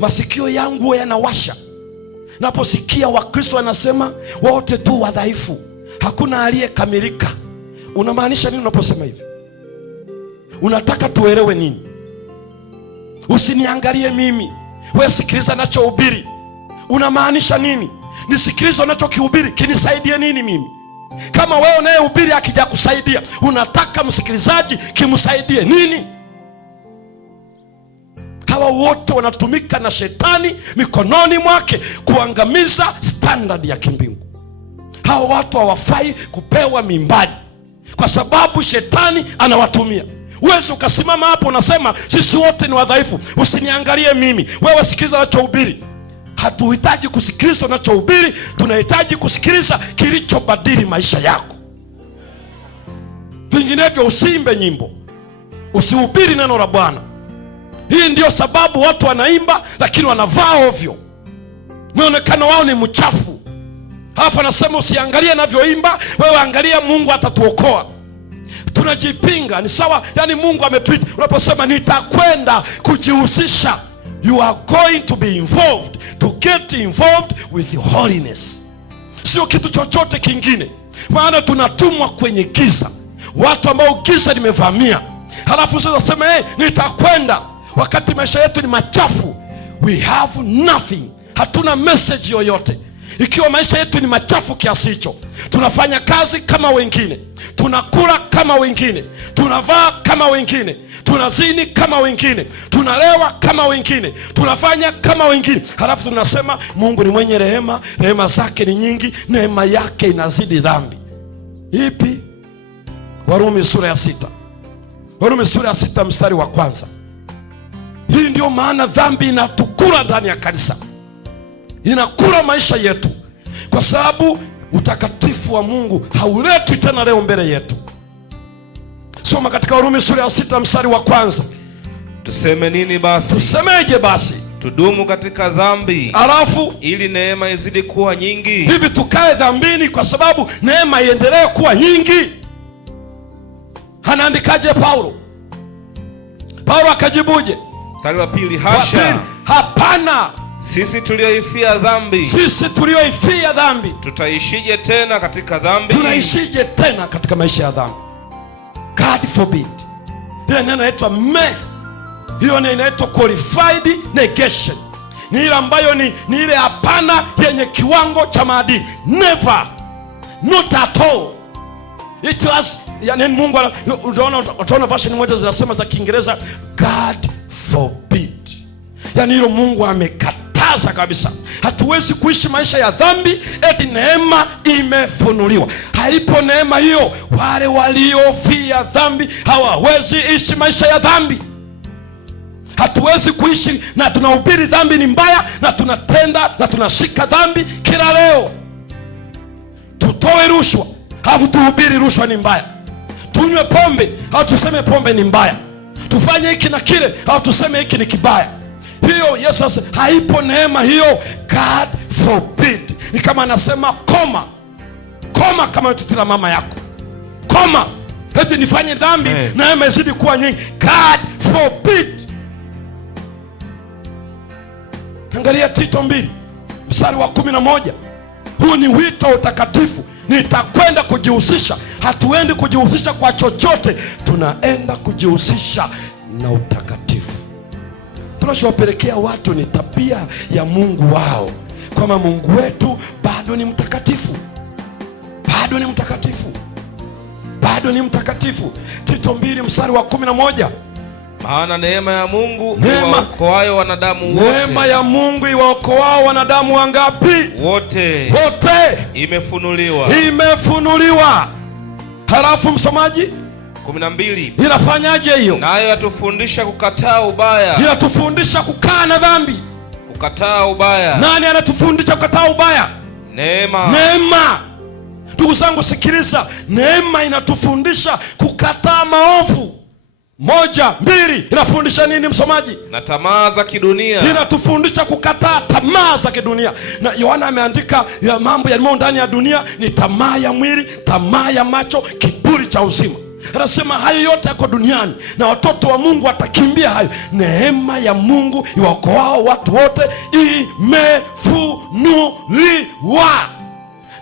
Masikio yangu yanawasha naposikia Wakristo wanasema wote tu wadhaifu, hakuna aliyekamilika. Unamaanisha nini unaposema hivi? Unataka tuelewe nini? Usiniangalie mimi, wewe sikiliza nachohubiri. Unamaanisha nini? Nisikilize unachokihubiri kinisaidie nini mimi? Kama wewe unayehubiri hakija kusaidia, unataka msikilizaji kimsaidie nini? Hawa wote wanatumika na shetani mikononi mwake kuangamiza standard ya kimbingu. Hawa watu hawafai kupewa mimbari kwa sababu shetani anawatumia. Uwezi ukasimama hapo unasema sisi wote ni wadhaifu. Usiniangalie mimi, wewe sikiliza nachohubiri. Hatuhitaji kusikiliza unachohubiri, tunahitaji kusikiliza kilichobadili maisha yako. Vinginevyo usiimbe nyimbo, usihubiri neno la Bwana. Hii ndio sababu watu wanaimba lakini wanavaa ovyo, muonekano wao ni mchafu. Halafu anasema usiangalie navyoimba, wewe angalia Mungu atatuokoa. Tunajipinga, ni sawa, yani Mungu ametuita. Unaposema nitakwenda kujihusisha, you are going to be involved, to get involved with holiness, sio kitu chochote kingine. Maana tunatumwa kwenye giza, watu ambao giza limevamia. Halafu sasa sema nitakwenda, wakati maisha yetu ni machafu. We have nothing, hatuna message yoyote. Ikiwa maisha yetu ni machafu kiasi hicho, tunafanya kazi kama wengine, tunakula kama wengine, tunavaa kama wengine, tunazini kama wengine, tunalewa kama wengine, tunafanya kama wengine. Halafu tunasema Mungu ni mwenye rehema, rehema zake ni nyingi, neema yake inazidi dhambi. Ipi? Warumi sura ya 6. Warumi sura ya 6 mstari wa 1. Hii ndio maana dhambi inatukula ndani ya kanisa, inakula maisha yetu, kwa sababu utakatifu wa Mungu hauletwi tena leo mbele yetu. Soma katika Warumi sura ya 6 mstari wa 1. Tuseme nini basi? Tusemeje basi? Tudumu katika dhambi alafu ili neema izidi kuwa nyingi? Hivi tukae dhambini kwa sababu neema iendelee kuwa nyingi? Anaandikaje Paulo? Paulo akajibuje? Mstari wa 2, hasha, hapana. Sisi tulioifia dhambi, sisi tulioifia dhambi, tutaishije tena katika dhambi? Tunaishije tena katika maisha ya dhambi? God forbid. Hiyo neno inaitwa hiyo neno inaitwa qualified negation. Ni ile ambayo ni ile hapana yenye kiwango cha maadili. Never, not at all. It was, yani Mungu utaona version moja zinasema za Kiingereza God forbid. Yani hilo Mungu amekataza kabisa. Hatuwezi kuishi maisha ya dhambi eti neema imefunuliwa. Haipo neema hiyo. Wale waliofia dhambi hawawezi ishi maisha ya dhambi. Hatuwezi kuishi na tunahubiri dhambi ni mbaya, na tunatenda na tunashika dhambi kila leo. Tutoe rushwa, halafu tuhubiri rushwa ni mbaya. Tunywe pombe, halafu tuseme pombe ni mbaya. Tufanye hiki na kile, halafu tuseme hiki ni kibaya. Hiyo Yesu asema haipo neema hiyo. God forbid. Ni kama anasema koma kama titi la mama yako, koma. Eti nifanye dhambi neema izidi kuwa nyingi. God forbid. Angalia Tito 2 mstari wa 11. Huu ni wito wa utakatifu. Nitakwenda kujihusisha. Hatuendi kujihusisha kwa chochote, tunaenda kujihusisha na utakatifu. Tunachowapelekea watu ni tabia ya Mungu wao, kwamba Mungu wetu bado ni mtakatifu, bado ni mtakatifu, bado ni mtakatifu. Tito 2 mstari wa 11. Maana neema ya Mungu iwaokoayo wanadamu wote. Neema ya Mungu iwaokoao wanadamu wangapi? Wote. Wote. Imefunuliwa. Halafu msomaji 12. Inafanyaje hiyo? Nayo yatufundisha kukataa ubaya. Inatufundisha kukaa na dhambi. Kukataa ubaya. Nani anatufundisha kukataa ubaya? Neema. Ndugu zangu sikiliza, neema inatufundisha kukataa maovu. 1, 2, inafundisha nini msomaji? Na tamaa za kidunia. Inatufundisha kukataa tamaa za kidunia. Na Yohana ameandika ya mambo yalimo ndani ya dunia ni tamaa ya mwili, tamaa ya macho, kiburi cha uzima. Anasema hayo yote yako duniani na watoto wa Mungu watakimbia hayo. Neema ya Mungu iwaokoao watu wote imefunuliwa,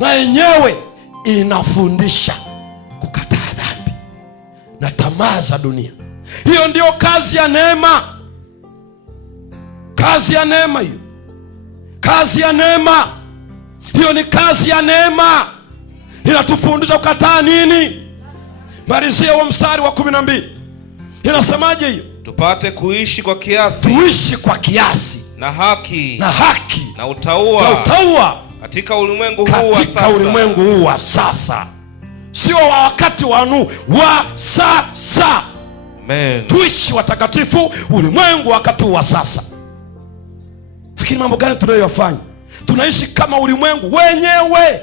na yenyewe inafundisha kukataa dhambi na tamaa za dunia. Hiyo ndio kazi ya neema. Kazi ya neema hiyo. Kazi ya neema hiyo ni kazi ya neema. Inatufundisha kukataa nini? Malizia wa mstari wa 12. Inasemaje hiyo? Tupate kuishi kwa kiasi. Tuishi kwa kiasi na haki. Na haki. Na utauwa. Katika ulimwengu huu wa sasa. Katika ulimwengu huu wa sasa. Sio wa wakati wa Nuhu, wa sasa. Amen. Tuishi watakatifu ulimwengu wakati wa sasa. Lakini mambo gani tunayofanya? Tunaishi kama ulimwengu wenyewe.